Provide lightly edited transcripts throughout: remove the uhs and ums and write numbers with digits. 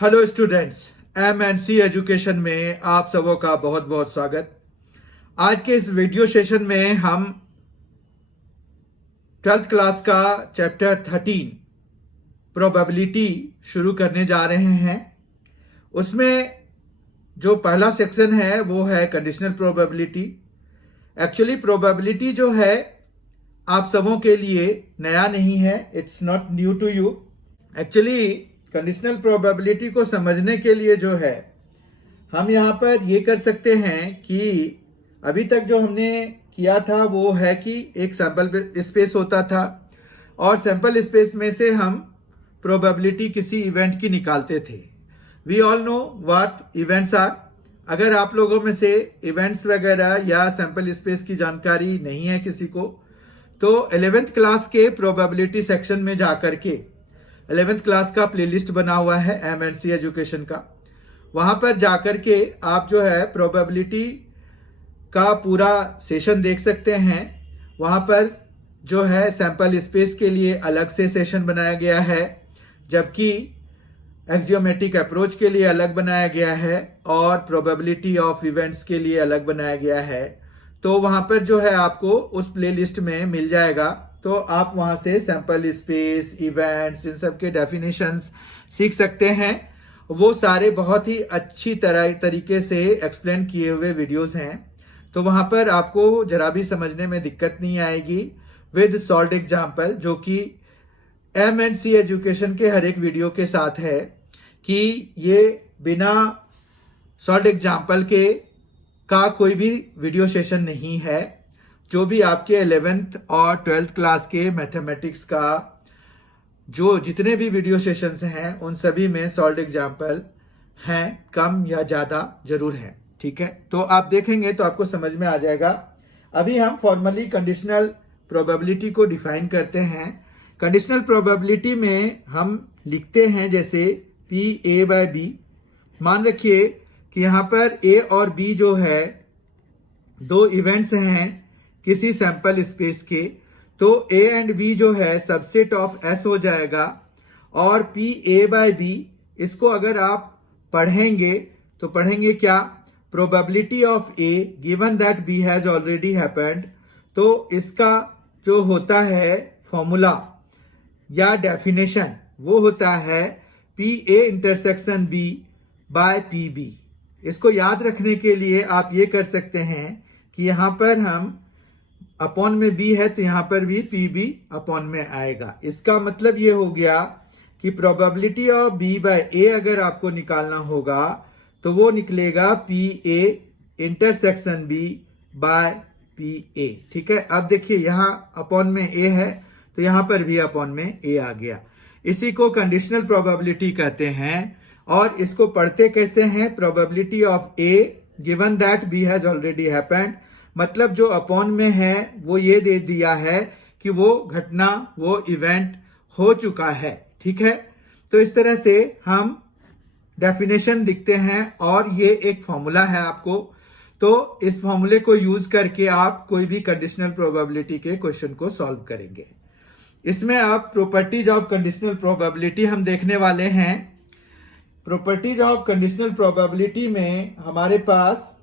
Hello students, एम&सी education में आप सबों का बहुत बहुत स्वागत। आज के इस वीडियो सेशन में हम 12th क्लास का चैप्टर 13 प्रोबेबिलिटी शुरू करने जा रहे हैं। उसमें जो पहला सेक्शन है वो है कंडीशनल प्रोबेबिलिटी। एक्चुअली प्रोबेबिलिटी जो है आप सबों के लिए नया नहीं है, it's not new to you. Actually conditional probability को समझने के लिए जो है हम यहाँ पर ये कर सकते हैं कि अभी तक जो हमने किया था वो है कि एक सैंपल स्पेस होता था और सैंपल स्पेस में से हम प्रोबेबिलिटी किसी इवेंट की निकालते थे। We all know what events are. अगर आप लोगों में से इवेंट्स वगैरह या सैंपल स्पेस की जानकारी नहीं है किसी को, तो 11th क्लास के प्रोबेबिलिटी सेक्शन में जाकर के 11th क्लास का प्लेलिस्ट बना हुआ है एम&सी एजुकेशन का, वहां पर जाकर के आप जो है प्रोबेबिलिटी का पूरा सेशन देख सकते हैं। वहां पर जो है सैंपल स्पेस के लिए अलग से सेशन बनाया गया है, जबकि एक्सियोमेटिक अप्रोच के लिए अलग बनाया गया है और प्रोबेबिलिटी ऑफ इवेंट्स के लिए अलग बनाया गया है। तो वहां पर जो है आपको उस प्लेलिस्ट में मिल जाएगा, तो आप वहां से सैंपल स्पेस, इवेंट्स, इन सब के डेफिनेशंस सीख सकते हैं। वो सारे बहुत ही अच्छी तरीके से एक्सप्लेन किए हुए वीडियोस हैं, तो वहां पर आपको जरा भी समझने में दिक्कत नहीं आएगी विद सॉल्व्ड एग्जाम्पल, जो कि एम&सी एजुकेशन के हर एक वीडियो के साथ है कि ये बिना सॉल्व्ड एग्जाम्पल के का कोई भी वीडियो सेशन नहीं है। जो भी आपके 11th और 12th क्लास के मैथमेटिक्स का जो जितने भी वीडियो सेशंस हैं उन सभी में सॉल्व्ड एग्जाम्पल हैं, कम या ज्यादा जरूर है। ठीक है, तो आप देखेंगे तो आपको समझ में आ जाएगा। अभी हम फॉर्मली कंडीशनल प्रोबेबिलिटी को डिफाइन करते हैं। कंडीशनल प्रोबेबिलिटी में हम लिखते हैं जैसे PA/B। मान रखिए कि यहां पर A और B जो है दो इवेंट्स हैं किसी सैंपल स्पेस के, तो A एंड B जो है सबसेट ऑफ S हो जाएगा। और PA/B इसको अगर आप पढ़ेंगे तो पढ़ेंगे क्या, probability of A given that B has already happened. तो इसका जो होता है फॉर्मूला या डेफिनेशन वो होता है PA intersection B by PB। इसको याद रखने के लिए आप ये कर सकते हैं कि यहां पर हम अपॉन में B है तो यहां पर भी PB अपॉन में आएगा। इसका मतलब ये हो गया कि probability of B by A अगर आपको निकालना होगा तो वो निकलेगा PA intersection B by PA। ठीक है, अब देखिए यहां अपॉन में A है तो यहां पर भी अपॉन में A आ गया। इसी को कंडीशनल प्रोबेबिलिटी कहते हैं। और इसको पढ़ते कैसे हैं, probability of A given that B has already happened, मतलब जो अपॉन में है वो ये दे दिया है कि वो घटना, वो इवेंट हो चुका है। ठीक है, तो इस तरह से हम डेफिनेशन लिखते हैं और ये एक फॉर्मूला है आपको, तो इस फॉर्मूले को यूज करके आप कोई भी कंडीशनल प्रोबेबिलिटी के क्वेश्चन को सॉल्व करेंगे। इसमें आप प्रॉपर्टीज ऑफ कंडीशनल प्रोबेबिलिटी हम देखने वाले हैं। प्रॉपर्टीज ऑफ कंडीशनल प्रोबेबिलिटी में हमारे पास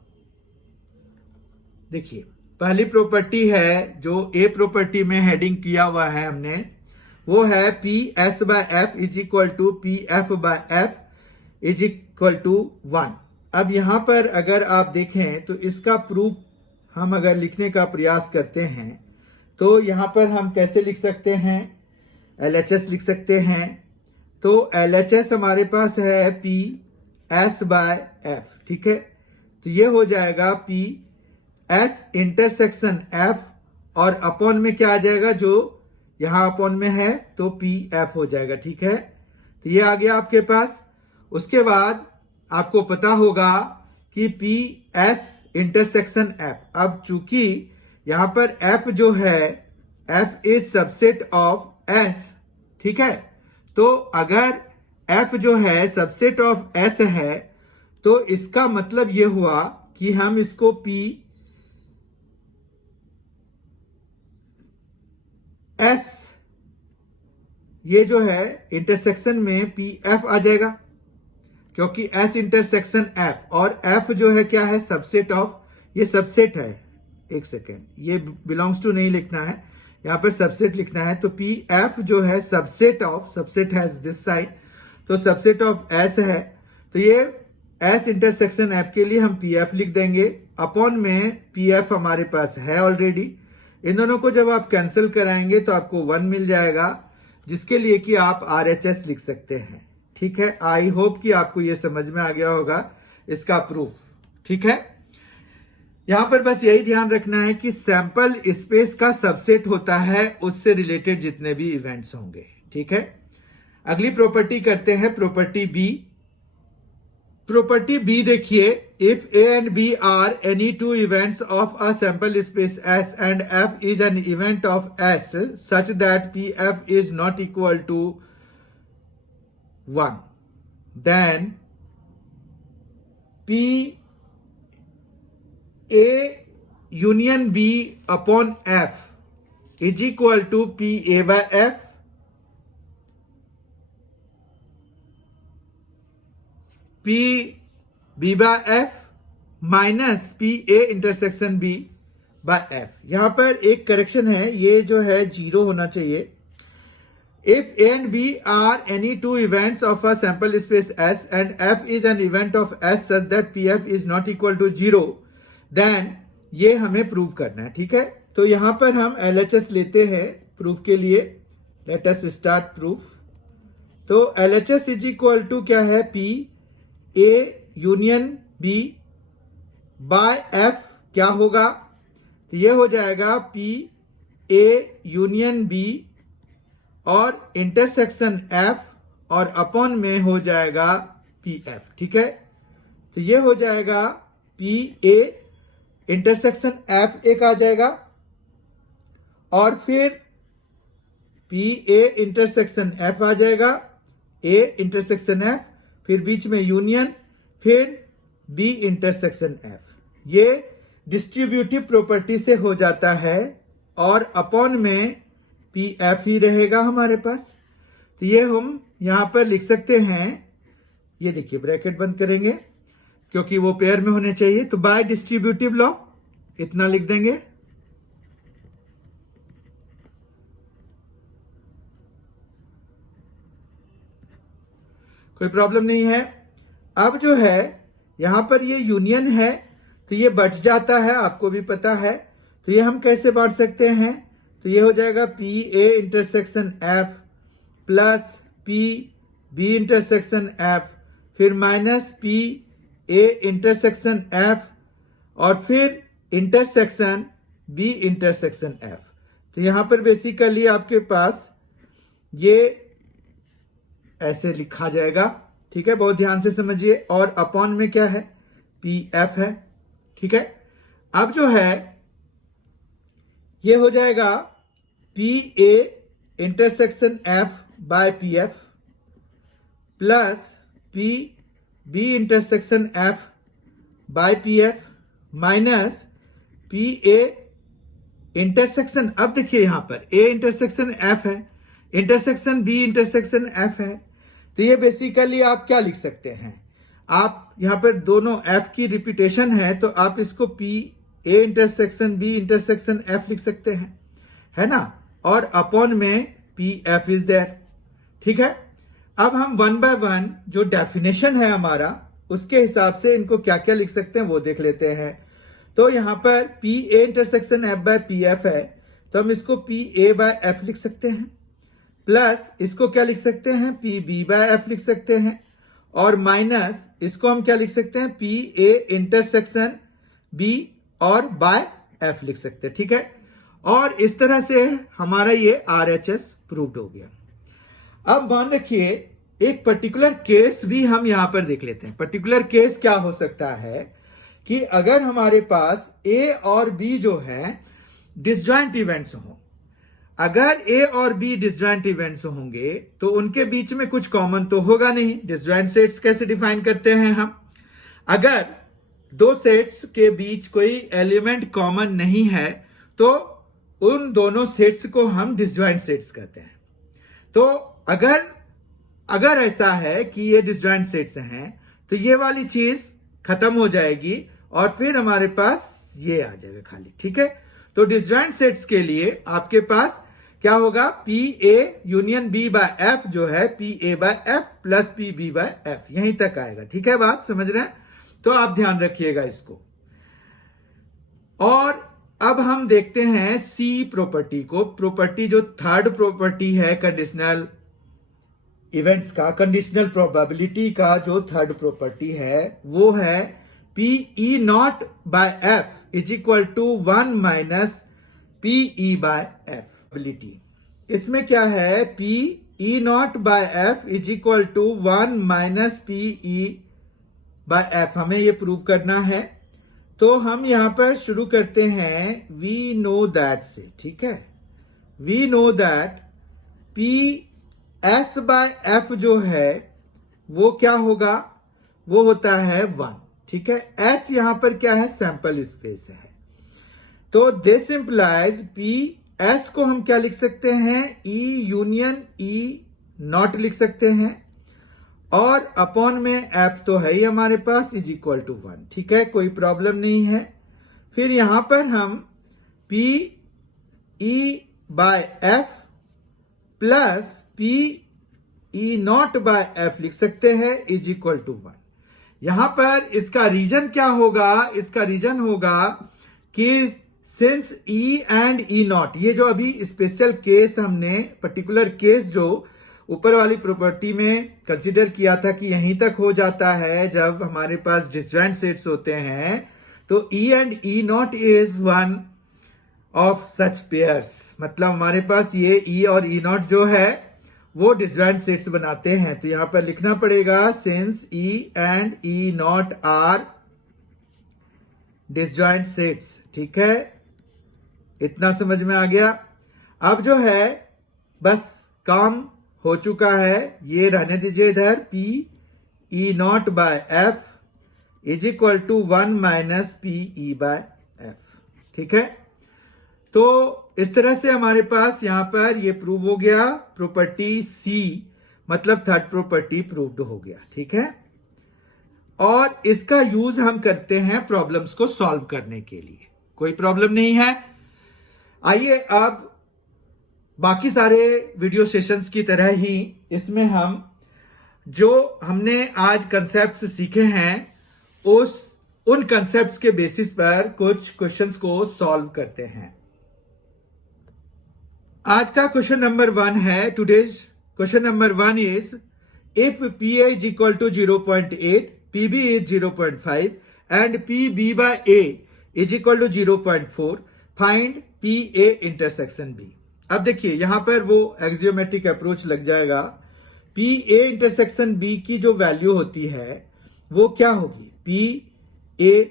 देखिए पहली प्रॉपर्टी है जो ए प्रॉपर्टी में हेडिंग किया हुआ है हमने, वो है PS/F is equal to PF/F is equal to 1। अब यहां पर अगर आप देखें तो इसका प्रूफ हम अगर लिखने का प्रयास करते हैं तो यहां पर हम कैसे लिख सकते हैं, LHS लिख सकते हैं। तो LHS हमारे पास है PS/F। ठीक है, तो ये हो जाएगा PS इंटरसेक्शन F और अपॉन में क्या आ जाएगा, जो यहां अपॉन में है तो PF हो जाएगा। ठीक है, तो ये आ गया आपके पास। उसके बाद आपको पता होगा कि PS इंटरसेक्शन F, अब चूंकि यहां पर F जो है F is subset of S। ठीक है, तो अगर F जो है सबसेट ऑफ S है तो इसका मतलब ये हुआ कि हम इसको PS ये जो है इंटरसेक्शन में PF आ जाएगा। क्योंकि S इंटरसेक्शन F, और F जो है क्या है, सबसेट ऑफ, ये सबसेट है, एक सेकेंड, ये बिलोंग्स टू नहीं लिखना है, यहाँ पर सबसेट लिखना है। तो पी एफ जो है subset of, subset has this side, तो सबसेट ऑफ एस है, तो ये एस इंटरसेक्शन एफ के लिए हम पी एफ लिख देंगे, अपॉन में पी एफ हमारे पास है ऑलरेडी। इन दोनों को जब आप कैंसिल कराएंगे तो आपको 1 मिल जाएगा, जिसके लिए कि आप आर एच एस लिख सकते हैं। ठीक है, आई होप कि आपको ये समझ में आ गया होगा इसका प्रूफ। ठीक है, यहां पर बस यही ध्यान रखना है कि सैंपल स्पेस का सबसेट होता है उससे रिलेटेड जितने भी इवेंट्स होंगे। ठीक है, अगली प्रॉपर्टी करते हैं, प्रॉपर्टी बी। प्रॉपर्टी बी देखिए, if A and B are any two events of a sample space S and F is an event of S such that P F is not equal to 1, then P A union B upon F is equal to PA by F, PB by F minus PA intersection B by F। यहां पर एक correction है, ये जो है 0 होना चाहिए। If A and B are any two events of a sample space S and F is an event of S such that PF is not equal to 0, then ये हमें प्रूव करना है। ठीक है, तो यहां पर हम LHS लेते हैं प्रूफ के लिए। Let us start proof. तो LHS इज इक्वल टू क्या है, P A union B by F क्या होगा, तो ये हो जाएगा P A यूनियन B और इंटरसेक्शन F और अपॉन में हो जाएगा PF। ठीक है, तो ये हो जाएगा P A इंटरसेक्शन F एक आ जाएगा, और फिर पी ए इंटरसेक्शन F आ जाएगा, A इंटरसेक्शन F, फिर बीच में यूनियन, फिर B इंटरसेक्शन F। ये डिस्ट्रीब्यूटिव प्रॉपर्टी से हो जाता है, और अपॉन में PF ही रहेगा हमारे पास। तो ये हम यहां पर लिख सकते हैं, ये देखिए ब्रैकेट बंद करेंगे क्योंकि वो पेयर में होने चाहिए, तो बाय डिस्ट्रीब्यूटिव लॉ इतना लिख देंगे। कोई प्रॉब्लम नहीं है। अब जो है यहां पर ये यूनियन है, तो ये बढ़ जाता है, आपको भी पता है, तो ये हम कैसे बांट सकते हैं, तो ये हो जाएगा P A intersection F plus P B intersection F, फिर minus P A intersection F, और फिर इंटरसेक्शन B इंटरसेक्शन F। तो यहां पर बेसिकली आपके पास ये ऐसे लिखा जाएगा। ठीक है, बहुत ध्यान से समझिए, और अपॉन में क्या है, PF है। ठीक है, अब जो है ये हो जाएगा PA intersection F by PF plus PB intersection F by PF minus PA intersection, अब देखिए यहां पर A इंटरसेक्शन F है, इंटरसेक्शन B इंटरसेक्शन F है, तो ये बेसिकली आप क्या लिख सकते हैं, आप यहां पर दोनों F की रिपीटेशन है, तो आप इसको PA intersection B intersection F लिख सकते हैं, है ना, और अपॉन में PF इज देयर। ठीक है, अब हम 1 by 1 जो डेफिनेशन है हमारा, उसके हिसाब से इनको क्या क्या लिख सकते हैं वो देख लेते हैं। तो यहां पर PA intersection F by PF है, तो हम इसको PA बाय F लिख सकते हैं, प्लस इसको क्या लिख सकते हैं, PB बाय F लिख सकते हैं, और माइनस इसको हम क्या लिख सकते हैं, PA इंटरसेक्शन B और बाय F लिख सकते हैं। ठीक है, और इस तरह से हमारा ये RHS प्रूव्ड हो गया। अब मान रखिए एक पर्टिकुलर केस भी हम यहां पर देख लेते हैं। पर्टिकुलर केस क्या हो सकता है कि अगर हमारे पास A और B जो है डिसजॉइंट इवेंट्स हो, अगर A और B डिसजॉइंट इवेंट्स होंगे तो उनके बीच में कुछ कॉमन तो होगा नहीं। डिसजॉइंट सेट्स कैसे डिफाइन करते हैं हम, अगर दो सेट्स के बीच कोई एलिमेंट कॉमन नहीं है तो उन दोनों सेट्स को हम डिसजॉइंट सेट्स कहते हैं। तो अगर ऐसा है कि ये डिसजॉइंट सेट्स हैं तो ये वाली चीज खत्म हो जाएगी और फिर हमारे पास ये आ जाएगा खाली। ठीक है, तो डिसजॉइंट सेट्स के लिए आपके पास क्या होगा, P A union B by F जो है P A by F plus P B by F, यहीं तक आएगा। ठीक है, बात समझ रहे हैं? तो आप ध्यान रखिएगा इसको। और अब हम देखते हैं सी प्रॉपर्टी को। प्रॉपर्टी जो थर्ड प्रॉपर्टी है कंडीशनल इवेंट्स का, कंडीशनल प्रोबेबिलिटी का जो थर्ड प्रॉपर्टी है वो है P E naught by F is equal to 1 minus P E by F. इसमें क्या है, P E naught by F is equal to 1 minus P E by F, हमें ये प्रूव करना है। तो हम यहां पर शुरू करते हैं वी नो दैट से। ठीक है, we know that P S by F जो है वो क्या होगा, वो होता है 1। ठीक है, एस यहां पर क्या है, सैंपल स्पेस है। तो दिस इंप्लाइज पी एस को हम क्या लिख सकते हैं, ई यूनियन ई नॉट लिख सकते हैं, और अपॉन में एफ तो है ही हमारे पास, इज इक्वल टू 1। ठीक है, कोई प्रॉब्लम नहीं है। फिर यहां पर हम P E by F plus P E naught by F लिख सकते हैं, इज इक्वल टू 1। यहां पर इसका रीजन क्या होगा, इसका रीजन होगा कि since E and E not, ये जो अभी स्पेशल केस हमने पर्टिकुलर केस जो ऊपर वाली प्रॉपर्टी में कंसीडर किया था कि यहीं तक हो जाता है जब हमारे पास डिसजॉइंट सेट्स होते हैं, तो ई and E not is one of such pairs. मतलब हमारे पास ये ई और ई नॉट जो है वो डिसजॉइंट सेट्स बनाते हैं। तो यहां पर लिखना पड़ेगा since E and E naught are disjoint sets. ठीक है, इतना समझ में आ गया। अब जो है बस काम हो चुका है, ये रहने दीजिए इधर, P E naught by F is equal to 1 minus P E by F. ठीक है, तो इस तरह से हमारे पास यहां पर ये प्रूव हो गया, प्रॉपर्टी सी मतलब थर्ड प्रॉपर्टी प्रूव्ड हो गया। ठीक है, और इसका यूज हम करते हैं प्रॉब्लम्स को सॉल्व करने के लिए, कोई प्रॉब्लम नहीं है। आइए अब बाकी सारे वीडियो सेशंस की तरह ही इसमें हम जो हमने आज कंसेप्ट्स सीखे हैं उन कंसेप्ट्स के बेसिस पर कुछ क्वेश्चंस को सॉल्व करते हैं। आज का क्वेश्चन नंबर 1 है, today's question number 1 is if P A is equal to 0.8, P B is 0.5 and P B by A is equal to 0.4, find P A intersection B. अब देखिए यहां पर वो एक्सियोमेट्रिक अप्रोच लग जाएगा। पी ए इंटरसेक्शन बी की जो value होती है वो क्या होगी, P A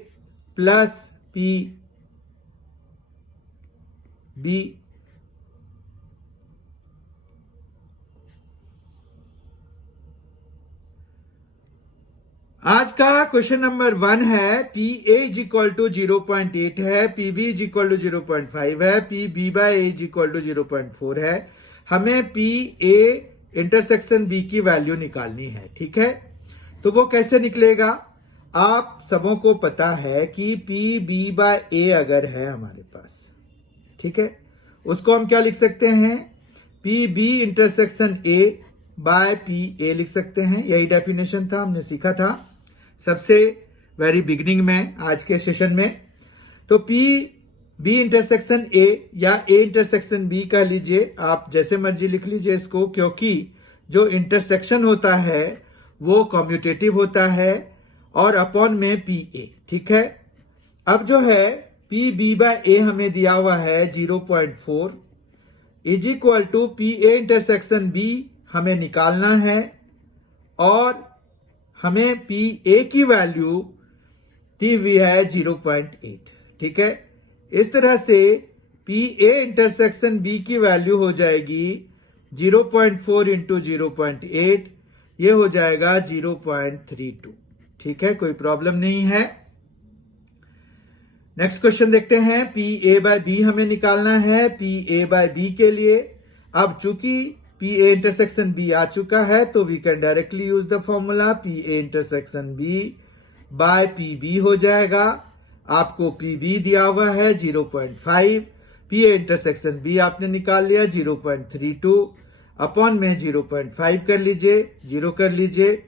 plus P B आज का क्वेश्चन नंबर 1 है, P A is equal to 0.8 है, P B is equal to 0.5 है, P B by A is equal to 0.4 है। हमें पी ए इंटरसेक्शन बी की वैल्यू निकालनी है। ठीक है, तो वो कैसे निकलेगा, आप सबों को पता है कि पी बी बाय ए अगर है हमारे पास, ठीक है, उसको हम क्या लिख सकते हैं, P B intersection A by P A लिख सकते हैं। यही डेफिनेशन था, हमने सीखा था सबसे वेरी बिगिनिंग में आज के सेशन में। तो पी बी इंटरसेक्शन ए या ए इंटरसेक्शन बी कह लीजिए, आप जैसे मर्जी लिख लीजिए इसको, क्योंकि जो इंटरसेक्शन होता है वो कम्यूटेटिव होता है और अपॉन में पी ए। ठीक है, अब जो है पी बी बाय ए हमें दिया हुआ है 0.4 is equal to P A intersection B हमें निकालना है, और हमें पी ए की वैल्यू दी हुई है 0.8। ठीक है, इस तरह से पी ए इंटरसेक्शन बी की वैल्यू हो जाएगी 0.4 इंटू 0.8, ये हो जाएगा 0.32। ठीक है, कोई प्रॉब्लम नहीं है। नेक्स्ट क्वेश्चन देखते हैं, पी ए बाय बी हमें निकालना है। पी ए बाय बी के लिए अब चूंकि पी ए इंटरसेक्शन बी आ चुका है, तो we can directly use the formula P A intersection B by P B हो जाएगा। आपको पी बी दिया हुआ है 0.5, पी ए इंटरसेक्शन बी आपने निकाल लिया 0.32, अपॉन में 0.5 कर लीजिए, 0 कर लीजिए,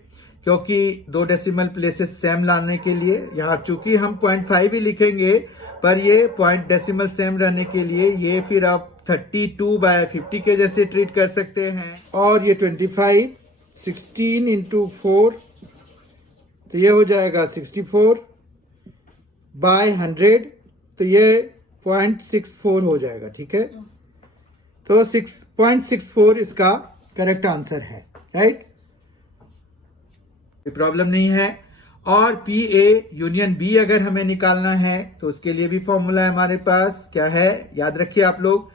क्योंकि दो डेसिमल प्लेसेस सेम लाने के लिए यहाँ चूंकि हम 0.5 ही लिखेंगे, पर ये पॉइंट डेसिमल सेम रहने के लिए ये फिर आप 32/50 के जैसे ट्रीट कर सकते हैं। और ये 25 16 इंटू 4, तो ये हो जाएगा 64/100, तो ये 0.64 हो जाएगा। ठीक है, तो 6.64 इसका करेक्ट आंसर है। राइट, कोई प्रॉब्लम नहीं है। और पी ए यूनियन बी अगर हमें निकालना है तो उसके लिए भी फॉर्मूला है हमारे पास। क्या है, याद रखिए आप लोग,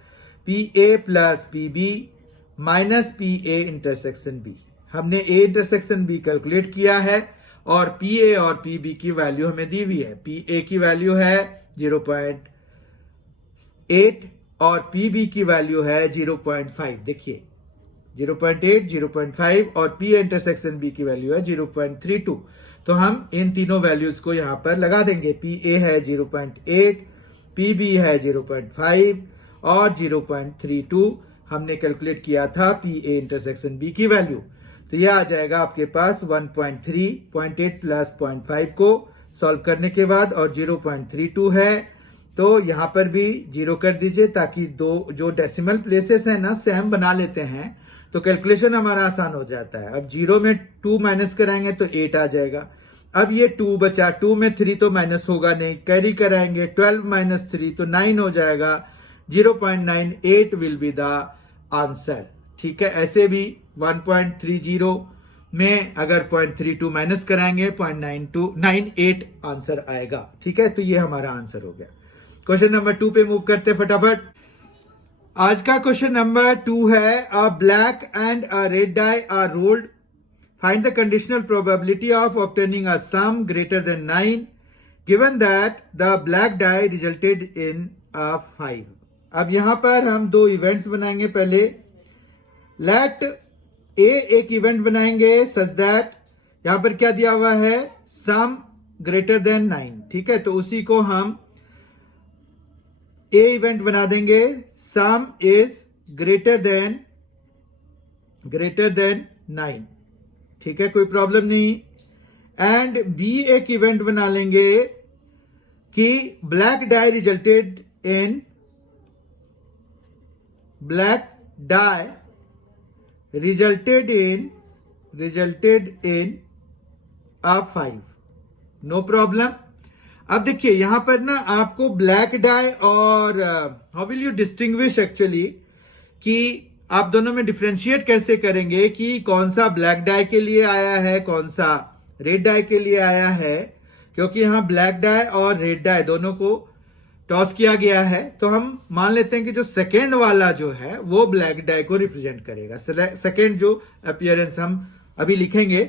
P A plus P B minus P A intersection B. हमने ए इंटरसेक्शन बी कैलकुलेट किया है और पी ए और पी बी की वैल्यू हमें दी हुई है। पी ए की वैल्यू है 0.8 और पी बी की वैल्यू है 0.5। देखिए 0.8, 0.5 और पी ए इंटरसेक्शन बी की वैल्यू है 0.32। तो हम इन तीनों वैल्यूज को यहां पर लगा देंगे। पी ए है 0.8, पी बी है 0.5 और 0.32 हमने कैलकुलेट किया था पी ए इंटरसेक्शन बी की वैल्यू। तो यह आ जाएगा आपके पास 1.3, 0.8 प्लस 0.5 को सॉल्व करने के बाद, और 0.32 है, तो यहां पर भी 0 कर दीजिए ताकि दो जो डेसिमल प्लेसेस है ना सेम बना लेते हैं, तो कैलकुलेशन हमारा आसान हो जाता है। अब 0 में 2 माइनस कराएंगे तो 8 आ जाएगा। अब ये 2 बचा, 2 में 3 तो माइनस होगा नहीं, कैरी कराएंगे 12 माइनस 3 तो 9 हो जाएगा। 0.98 विल बी द आंसर। ठीक है, ऐसे भी 1.30 में अगर 0.32 माइनस कराएंगे 0.98 आंसर आएगा। ठीक है, तो ये हमारा आंसर हो गया। क्वेश्चन नंबर 2 पे मूव करते फटाफट। आज का क्वेश्चन नंबर 2 है, a black and a red die are rolled, find the conditional probability of obtaining a sum greater than 9 given that the black die resulted in a 5। अब यहां पर हम दो इवेंट्स बनाएंगे। पहले लेट ए एक इवेंट बनाएंगे सच दैट, यहां पर क्या दिया हुआ है, सम ग्रेटर देन 9। ठीक है, तो उसी को हम ए इवेंट बना देंगे, सम इज ग्रेटर देन 9। ठीक है, कोई प्रॉब्लम नहीं। एंड बी एक इवेंट बना लेंगे कि black die resulted in a 5। No problem. अब देखिए यहां पर ना आपको ब्लैक डाई और how will you distinguish actually, कि आप दोनों में डिफरेंशिएट कैसे करेंगे कि कौन सा ब्लैक डाई के लिए आया है, कौन सा रेड डाई के लिए आया है, क्योंकि यहां ब्लैक डाई और रेड डाई दोनों को टॉस किया गया है। तो हम मान लेते हैं कि जो सेकेंड वाला जो है वो ब्लैक डाई को रिप्रेजेंट करेगा। सेकेंड जो अपीयरेंस हम अभी लिखेंगे,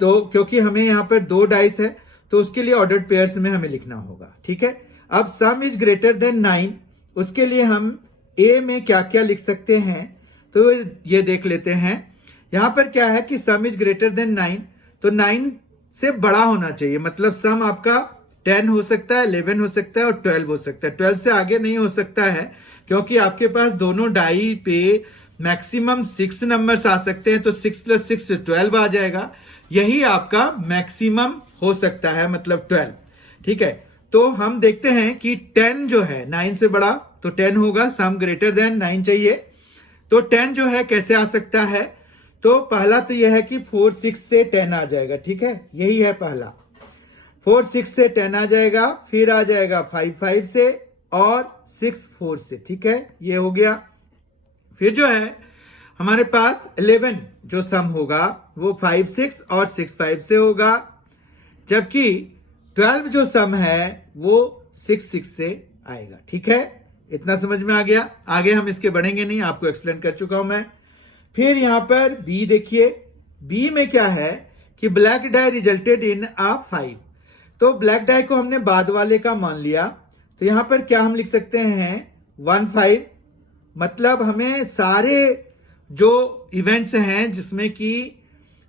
तो क्योंकि हमें यहां पर 2 डाइस है तो उसके लिए ऑर्डर्ड पेयर्स में हमें लिखना होगा। ठीक है, अब सम इज ग्रेटर देन 9, उसके लिए हम ए में क्या क्या लिख सकते हैं, तो ये देख लेते हैं। यहां पर क्या है कि सम इज ग्रेटर देन 9, तो 9 से बड़ा होना चाहिए, मतलब सम आपका 10 हो सकता है, 11 हो सकता है और 12 हो सकता है। 12 से आगे नहीं हो सकता है, क्योंकि आपके पास दोनों डाई पे मैक्सिमम 6 नंबर्स आ सकते हैं, तो 6 + 6 12 आ जाएगा। यही आपका मैक्सिमम हो सकता है, मतलब 12। ठीक है, तो हम देखते हैं कि 10 जो है 9 से बड़ा, तो 10 होगा, सम ग्रेटर देन 9 चाहिए। तो 10 जो है कैसे आ सकता है, तो पहला तो यह है कि 4 6 से 10 आ जाएगा। ठीक है, यही है पहला, 4 6 से 10 आ जाएगा, फिर आ जाएगा 5 5 से और 6 4 से। ठीक है, ये हो गया। फिर जो है हमारे पास 11 जो सम होगा वो 5 6 और 6 5 से होगा, जबकि 12 जो सम है वो 6 6 से आएगा। ठीक है, इतना समझ में आ गया। आगे हम इसके बढ़ेंगे नहीं, आपको एक्सप्लेन कर चुका हूं मैं। फिर यहां पर बी देखिए, बी में क्या है कि black die resulted in a 5, तो ब्लैक डाई को हमने बाद वाले का मान लिया, तो यहां पर क्या हम लिख सकते हैं 1 5, मतलब हमें सारे जो इवेंट्स हैं जिसमें कि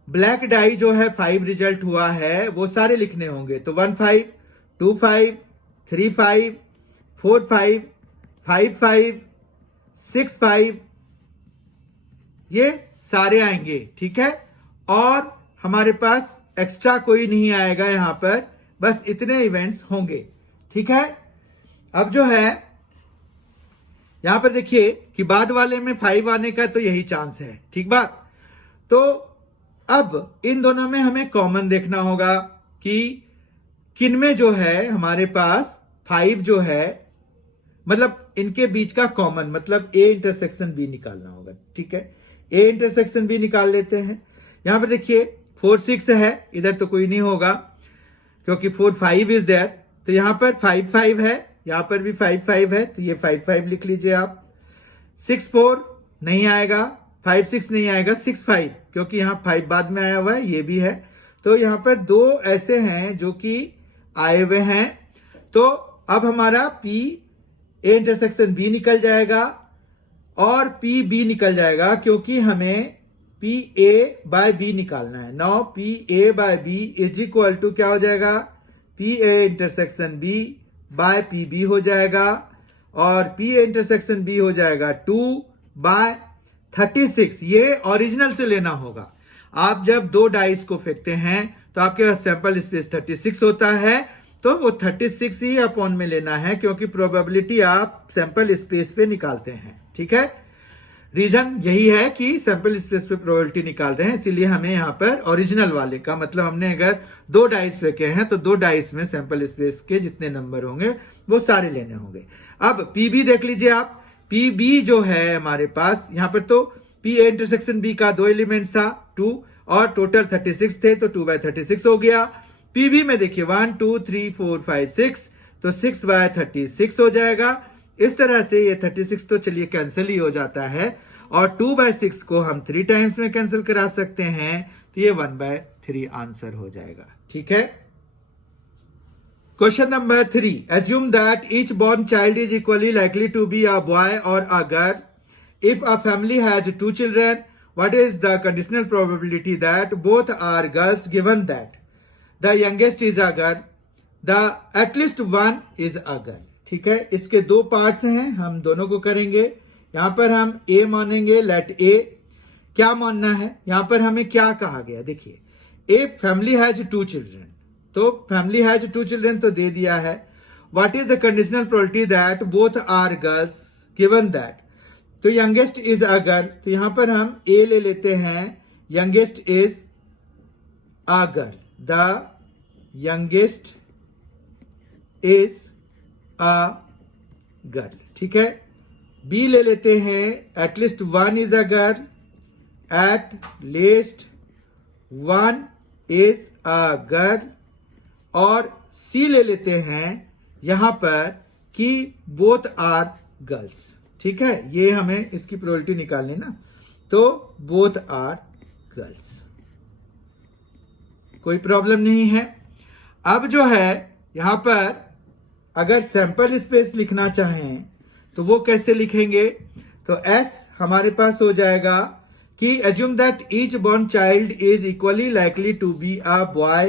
ब्लैक डाई जो है 5 रिजल्ट हुआ है वो सारे लिखने होंगे। तो 1 5, 2 5, 3 5, 4 5, 5 5, 6 5, ये सारे आएंगे, ठीक है। और हमारे पास एक्स्ट्रा कोई नहीं आएगा यहां पर, बस इतने इवेंट्स होंगे, ठीक है। अब जो है यहां पर देखिए कि बाद वाले में 5 आने का तो यही चांस है, ठीक बात। तो अब इन दोनों में हमें कॉमन देखना होगा कि किनमें जो है हमारे पास 5 जो है, मतलब इनके बीच का कॉमन, मतलब ए इंटरसेक्शन बी निकालना होगा, ठीक है। ए इंटरसेक्शन बी निकाल लेते हैं। यहां पर देखिए 4 6 है, इधर तो कोई नहीं होगा क्योंकि 4 5 इज देयर। तो यहां पर 5 5 है, यहां पर भी 5 5 है, तो ये 5 5 लिख लीजिए आप। 6 4 नहीं आएगा, 5 6 नहीं आएगा, 6 5 क्योंकि यहां 5 बाद में आया हुआ है, ये भी है। तो यहां पर दो ऐसे हैं जो कि आए हुए हैं। तो अब हमारा पी ए इंटरसेक्शन बी निकल जाएगा और पी बी निकल जाएगा, क्योंकि हमें पी ए बाय बी निकालना है। Now P A by B is equal to क्या हो जाएगा, P A intersection B by P B हो जाएगा, और पी ए इंटरसेक्शन बी हो जाएगा 2 बाय 36। ये ओरिजिनल से लेना होगा। आप जब दो डाइस को फेंकते हैं तो आपके पास सैंपल स्पेस 36 होता है, तो वो 36 ही अपॉन में लेना है, क्योंकि प्रोबेबिलिटी आप सैंपल स्पेस पे निकालते हैं, ठीक है। रीजन यही है कि सैंपल स्पेस पे प्रोबेबिलिटी निकाल रहे हैं, इसीलिए हमें यहां पर ओरिजिनल वाले का मतलब, हमने अगर दो डाइस फेंके हैं तो दो डाइस में सैंपल स्पेस के जितने नंबर होंगे वो सारे लेने होंगे। अब पीबी देख लीजिए आप, पीबी जो है हमारे पास यहां पर, तो पी ए इंटरसेक्शन बी का 2 एलिमेंट्स था 2 और टोटल 36 थे, तो 2 बाय 36 हो गया। पीबी में देखिए 1 2 3 4 5 6, तो 6 बाय 36 हो जाएगा। इस तरह से ये 36 तो चलिए कैंसिल ही हो जाता है, और 2 बाय 6 को हम 3 टाइम्स में कैंसिल करा सकते हैं, तो ये 1 बाय 3 आंसर हो जाएगा, ठीक है। Question number 3, assume that each born child is equally likely to be a boy or a girl. If a family has 2 children, what is the conditional probability that both are girls, given that the youngest is a girl, the at least one is a girl? ठीक है, इसके दो parts हैं, हम दोनों को करेंगे। यहां पर हम ए मानेंगे, लेट ए। क्या मानना है, यहां पर हमें क्या कहा गया, देखिए ए फैमिली हैज 2 चिल्ड्रन, तो फैमिली हैज 2 चिल्ड्रन तो दे दिया है। What is the conditional probability that both are girls, given that, तो यंगेस्ट इज अ गर्ल, तो यहां पर हम ए ले लेते हैं, youngest is a girl, the youngest is a girl, ठीक है। बी ले लेते हैं, at least 1 is a girl, at least 1 is a girl, और सी ले लेते हैं यहां पर कि बोथ आर गर्ल्स, ठीक है। ये हमें इसकी प्रोबेबिलिटी निकालनी ना, तो बोथ आर गर्ल्स, कोई प्रॉब्लम नहीं है। अब जो है यहां पर अगर सैंपल स्पेस लिखना चाहें तो वो कैसे लिखेंगे, तो एस हमारे पास हो जाएगा कि assume that each born child is equally likely to be a boy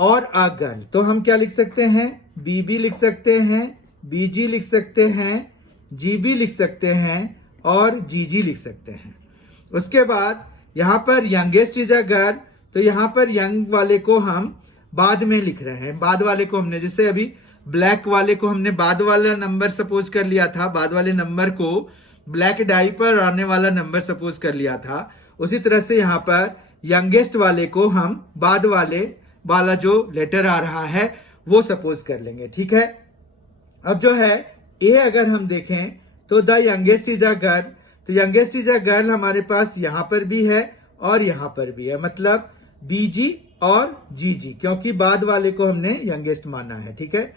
और a girl, तो हम क्या लिख सकते हैं, बीबी लिख सकते हैं, बीजी लिख सकते हैं, जीबी लिख सकते हैं, और जीजी लिख सकते हैं। उसके बाद यहां पर यंगेस्ट इज अ गर्ल, तो यहां पर यंग वाले को हम बाद में लिख रहे हैं। बाद वाले को हमने, जैसे अभी ब्लैक वाले को हमने बाद वाला नंबर सपोज कर लिया था, बाद वाले नंबर को ब्लैक डाई पर आने वाला नंबर सपोज कर लिया था, उसी तरह से यहां पर यंगेस्ट वाले को हम बाद वाला जो लेटर आ रहा है वो सपोज कर लेंगे, ठीक है। अब जो है ए अगर हम देखें तो the youngest is a girl, तो यंगेस्ट इज अ गर्ल हमारे पास यहां पर भी है और यहां पर भी है, मतलब बीजी और जीजी, क्योंकि बाद वाले को हमने यंगेस्ट माना है, ठीक है।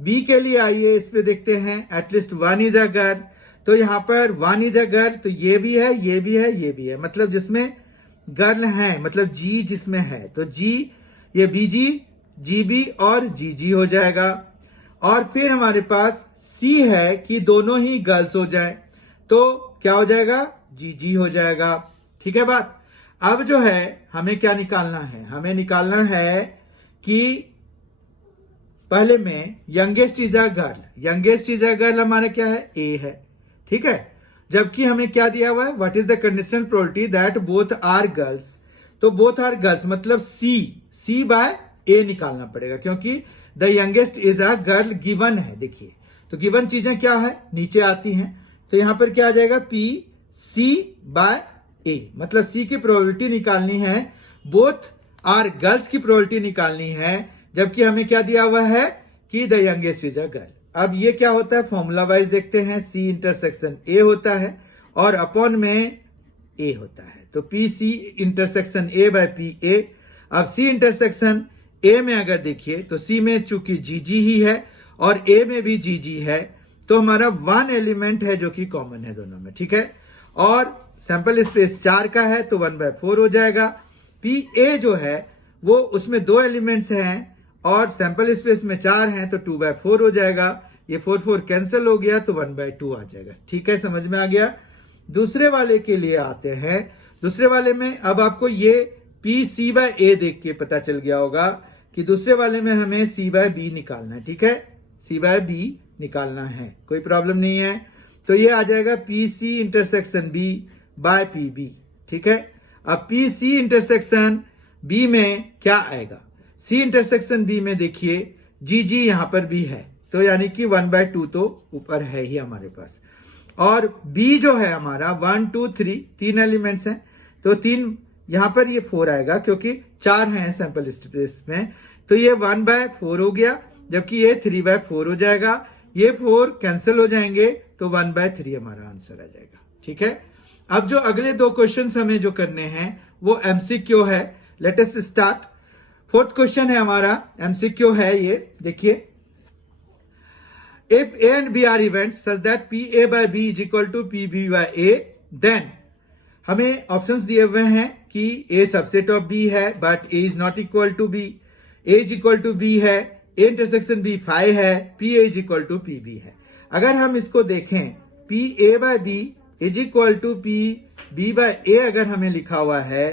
बी के लिए आइए, इस पे देखते हैं, एटलीस्ट 1 इज अ गर्ल, तो यहां पर 1 इज अ गर्ल, तो ये भी है, ये भी है, ये भी है, मतलब जिसमें गर्ल है, मतलब जी जिसमें है, तो जी, ये बीजी, जीबी और जीजी हो जाएगा। और फिर हमारे पास सी है कि दोनों ही गर्ल्स हो जाए, तो क्या हो जाएगा, जी जी हो जाएगा। ठीक है बात। अब जो है हमें क्या निकालना है, हमें निकालना है कि पहले में youngest is a girl, youngest is a girl हमारा क्या है, ए है। ठीक है, जबकि हमें क्या दिया हुआ है, what is the conditional probability that both are girls, तो बोथ आर गर्ल्स मतलब सी बाय ए निकालना पड़ेगा, क्योंकि the youngest is a girl given है। देखिए तो गिवन चीजें क्या है, नीचे आती हैं, तो यहां पर क्या आ जाएगा, पी सी बाय ए, मतलब सी की प्रोबेबिलिटी निकालनी है, बोथ आर गर्ल्स की प्रोबेबिलिटी निकालनी है, जबकि हमें क्या दिया हुआ है कि the youngest is a girl. अब ये क्या होता है, फॉर्मूला वाइज देखते हैं, सी इंटरसेक्शन ए होता है और अपॉन में ए होता है, तो P C intersection A by P A. अब सी इंटरसेक्शन ए में अगर देखिए तो सी में चूंकि जी जी ही है और ए में भी जी जी है, तो हमारा वन एलिमेंट है जो कि कॉमन है दोनों में। ठीक है, और सैंपल स्पेस 4 का है तो 1/4 हो जाएगा। पी ए जो है वो उसमें 2 एलिमेंट्स हैं और सैंपल स्पेस में 4 हैं तो 2/4 हो जाएगा। ये 4 कैंसिल हो गया तो 1/2 आ जाएगा। ठीक है, समझ में आ गया। दूसरे वाले के लिए आते हैं। दूसरे वाले में अब आपको ये पी सी बाय ए देख के पता चल गया होगा कि दूसरे वाले में हमें सी बाय बी निकालना है। ठीक है, सी बाय बी निकालना है, कोई प्रॉब्लम नहीं है। तो ये आ जाएगा P C intersection B by P B. ठीक है, अब पी सी इंटरसेक्शन बी में क्या आएगा, सी इंटरसेक्शन बी में देखिए जी जी यहां पर भी है, तो यानी कि 1/2 तो ऊपर है ही हमारे पास, और बी जो है हमारा 1 2 3 3 एलिमेंट्स हैं, तो 3 यहां पर ये 4 आएगा क्योंकि 4 हैं सैंपल स्पेस में, तो ये 1/4 हो गया, जबकि ये 3/4 हो जाएगा। ये 4 कैंसिल हो जाएंगे तो 1/3 हमारा आंसर आ जाएगा। ठीक है, अब जो अगले 2 क्वेश्चंस हमें जो करने हैं वो एमसीक्यू है। Late us start. 4th question है हमारा, एमसीक्यू है ये। देखिए, if A and B are events such that P A by B is equal to P B by A, then हमें ऑप्शंस दिए हुए हैं कि ए सबसेट ऑफ बी है but A is not equal to B, A is equal to B है, A intersection B 5 है, P A is equal to P B है। अगर हम इसको देखें, P A by B is equal to P B by A अगर हमें लिखा हुआ है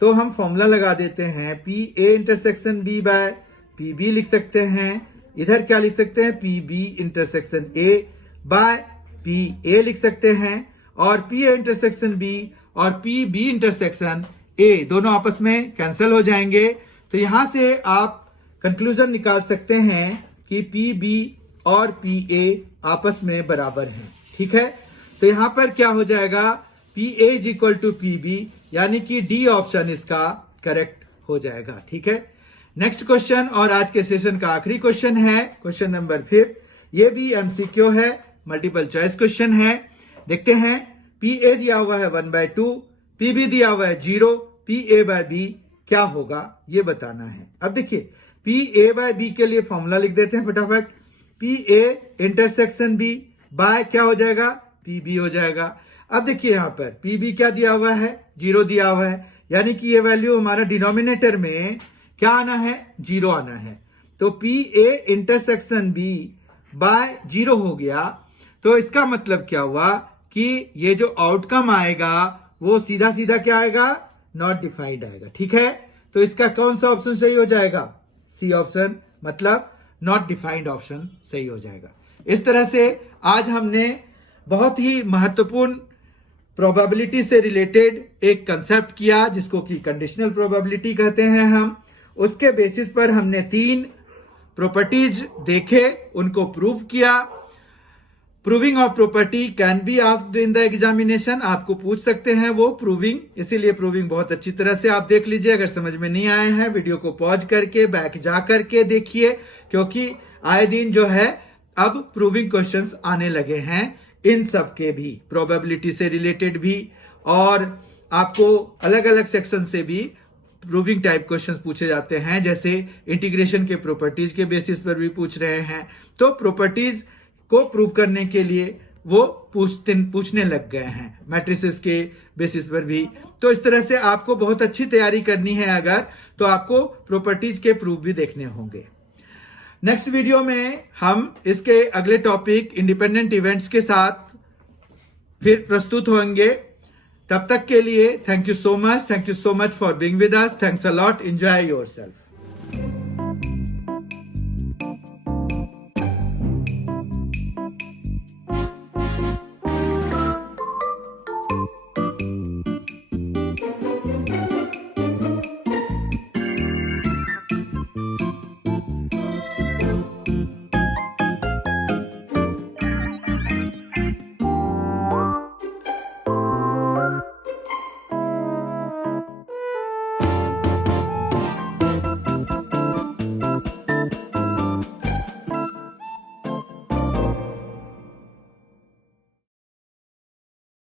तो हम फॉर्मूला लगा देते हैं, P A intersection B by P B लिख सकते हैं, इधर क्या लिख सकते हैं, P B intersection A by P A लिख सकते हैं, और पी ए इंटरसेक्शन बी और पी बी इंटरसेक्शन ए दोनों आपस में कैंसिल हो जाएंगे। तो यहां से आप कंक्लूजन निकाल सकते हैं कि पी बी और पी ए आपस में बराबर हैं। ठीक है, तो यहां पर क्या हो जाएगा, P A is equal to P B, यानी कि डी ऑप्शन इसका करेक्ट हो जाएगा। ठीक है, नेक्स्ट क्वेश्चन और आज के सेशन का आखिरी क्वेश्चन है, क्वेश्चन नंबर 5। ये भी एमसीक्यू है, मल्टीपल चॉइस क्वेश्चन है। देखते हैं, पी ए दिया हुआ है 1/2, पी बी दिया हुआ है 0, पी ए बाय बी क्या होगा ये बताना है। अब देखिए, पी ए बाय बी के लिए फॉर्मूला लिख देते हैं फटाफट। P A intersection B by क्या हो जाएगा, पी बी हो जाएगा। अब देखिए यहां पर पी बी क्या दिया हुआ है, 0 दिया हुआ है, यानी कि ये वैल्यू हमारा डिनोमिनेटर में क्या आना है, 0 आना है। तो P A intersection B by 0 हो गया, तो इसका मतलब क्या हुआ कि ये जो आउटकम आएगा वो सीधा सीधा क्या आएगा, नॉट डिफाइंड आएगा। ठीक है, तो इसका कौन सा ऑप्शन सही हो जाएगा, सी ऑप्शन, मतलब नॉट डिफाइंड ऑप्शन सही हो जाएगा। इस तरह से आज हमने बहुत ही महत्वपूर्ण प्रोबेबिलिटी से रिलेटेड एक कंसेप्ट किया जिसको कि कंडीशनल प्रोबेबिलिटी कहते हैं हम। उसके बेसिस पर हमने 3 प्रॉपर्टीज देखे, उनको प्रूव किया। Proving of property can be asked in the examination, आपको पूछ सकते हैं वो प्रूविंग, इसीलिए प्रूविंग बहुत अच्छी तरह से आप देख लीजिए। अगर समझ में नहीं आए हैं वीडियो को पॉज करके बैक जा करके देखिए, क्योंकि आए दिन जो है अब प्रूविंग क्वेश्चंस आने लगे हैं, इन सब के भी, प्रोबेबिलिटी से रिलेटेड भी, और आपको अलग अलग सेक्शन से भी प्रूविंग टाइप क्वेश्चंस पूछे जाते हैं, जैसे इंटीग्रेशन के प्रॉपर्टीज के बेसिस पर भी पूछ रहे हैं। तो प्रॉपर्टीज को प्रूव करने के लिए वो पूछने लग गए हैं, मैट्रिसेस के बेसिस पर भी। तो इस तरह से आपको बहुत अच्छी तैयारी करनी है अगर, तो आपको प्रॉपर्टीज के प्रूफ भी देखने होंगे। नेक्स्ट वीडियो में हम इसके अगले टॉपिक इंडिपेंडेंट इवेंट्स के साथ फिर प्रस्तुत होंगे। तब तक के लिए thank you so much for being with us, thanks a lot, enjoy yourself.